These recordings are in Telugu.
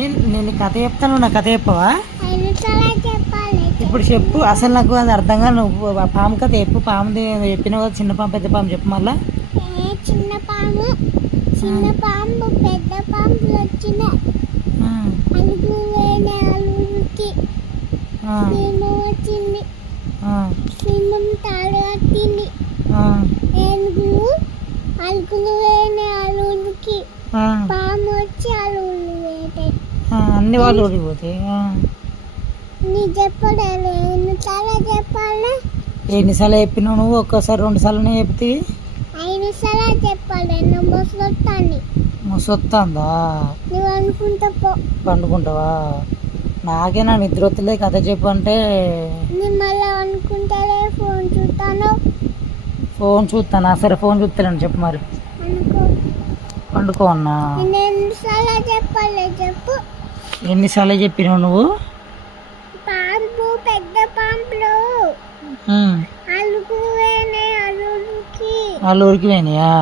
నేను కథ చెప్తాను, నా కథ చెప్పవా? ఇప్పుడు చెప్పు. అసలు నాకు అది అర్థంగా. నువ్వు పాము కథ చెప్పు. పాము చెప్పినావు కదా, చిన్న పాము పెద్ద పాము చెప్పు మళ్ళా. చిన్న పాము పెద్ద పాములు వచ్చిన వచ్చింది. సింహం తాడు కట్టింది. ఏనుగులు అలుగులు వేనే అలుగులకి పాము వచ్చి అలుగులు వేటాయి. అన్ని వాళ్ళు ఓడిపోతాయి. నీ చెప్పలేదు, ఎన్నిసార్లు చెప్పాలి? ఎన్నిసార్లు చెప్పినావు నువ్వు? ఒక్కసారి 2 సార్లు చెప్తే 5 సార్లు చెప్పాలి. మొసొత్తాన్ని మొసొత్తాందా? నువ్వు అనుకుంటా పండుకుంటావా? నాకేనా నిద్ర వస్తలే, కథ చెప్పు అంటే. నేను మళ్ళీ అనుకుంటానే ఫోన్ చూస్తాను. ఫోన్ చూస్తానా? సరే ఫోన్ చూస్తాను, చెప్పు మరి. పండుకో అన్నా. ఎన్నిసార్లు చెప్పాలి చెప్పు. ఎన్నిసార్లు చెప్పినావు నువ్వు? పాము పెద్ద పాములు అలుగులు వేనే అలుగులకి. అల్లూరికి పోయినాయా?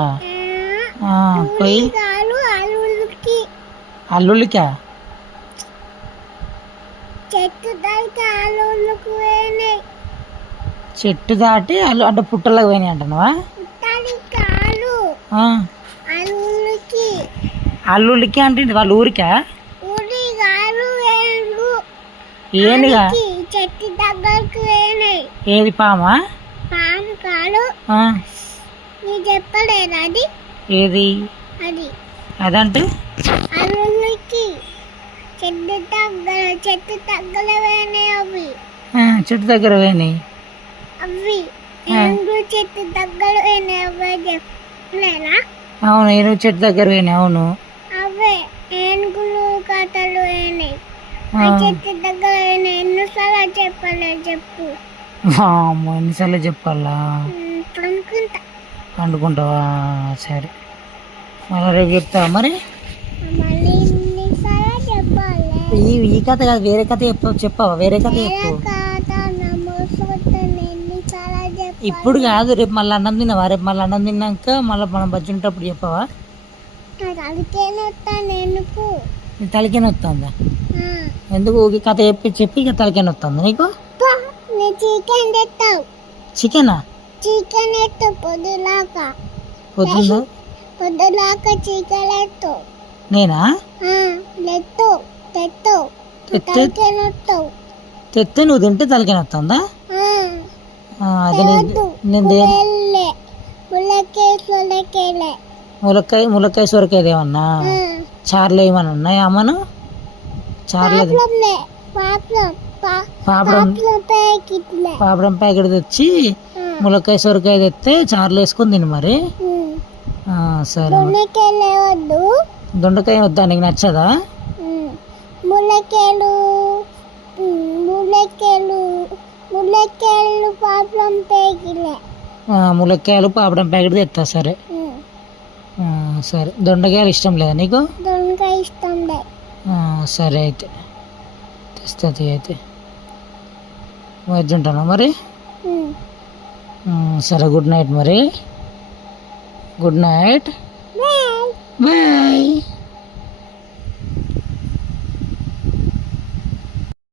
పోయి అల్లుళ్ళకా? చెట్టు దాటి అల్లుళ్ళకి పోయినాయి. చెట్టు దాటి అంటే పుట్టలకు పోయినాయి అంటున్నావా? అల్లుళ్ళకి అంటే వాళ్ళ ఊరికా? ఏనుగా? చెట్టు దగ్గరకు పోయినాయి. ఏది పామా? పాము కాదు. నీ చెప్పలేదు అది. ఏది అది? అదంటే అల్లుళ్ళకి చెట్టు దగ్గర పోయినాయి. అవి చెట్టు దగ్గర పోయినాయి. అవి ఏనుగు చెట్టు దగ్గర పోయినాయి. అవే చెప్పలేనా? అవును, ఏనుగు చెట్టు దగ్గర పోయినాయి. అవును, అవే ఏనుగులు కథలు పోయినాయి. చెట్టు దగ్గర పోయినాయి. ఎన్నిసార్లు చెప్పాలి చెప్పు. ఎన్నిసార్లు చెప్పాలా? అనుకుంటా. పండుకుంటావా? సరే, మళ్ళీ రేపు చెప్తావా మరి? మళ్ళీ ఎన్నిసార్లు చెప్పాలి? ఈ కథ కాదు, వేరే కథ చెప్పావా? వేరే కథ చెప్పు. ఇప్పుడు కాదు, రేపు మళ్ళీ అన్నం తిన్నావా? రేపు మళ్ళీ అన్నం తిన్నాక మళ్ళీ మనం బజ్జి ఉంటప్పుడు చెప్పావా? తలకేన వస్తుందా? ఎందుకు ఊరికి కథ చెప్పి ఇక తలకేన వస్తుందా నీకు? చికెన్ తెస్తావు. చికెనా? చికెన్ ఎత్తు పొద్దులాక చికెన్ ఎత్తు. నేనా? తెత్తే నువ్వు తింటే తలకేన వస్తుందా? ములక్కాయ సొరకాయ ఏమన్నా చార్లు ఏమన్నా ఉన్నాయా? అమ్మను చార్లేదు. పాపడం ప్యాకెట్ తెచ్చి ములక్కాయ సొరకాయ తెస్తే చార్లు వేసుకొని తిని మరి. సరే, దొండకాయ వద్దా? నీకు నచ్చదా? ములక్కాయలు పాపడం ప్యాకెట్ తెస్తా. సరే సరే. దొండకాయలు ఇష్టం లేదా నీకు? దొండకాయ ఇష్టం లేదు. సరే అయితే తెస్తుంది. అయితే వెజ్ ఉంటాను మరి. సరే, గుడ్ నైట్ మరి. Good night. బాయ్.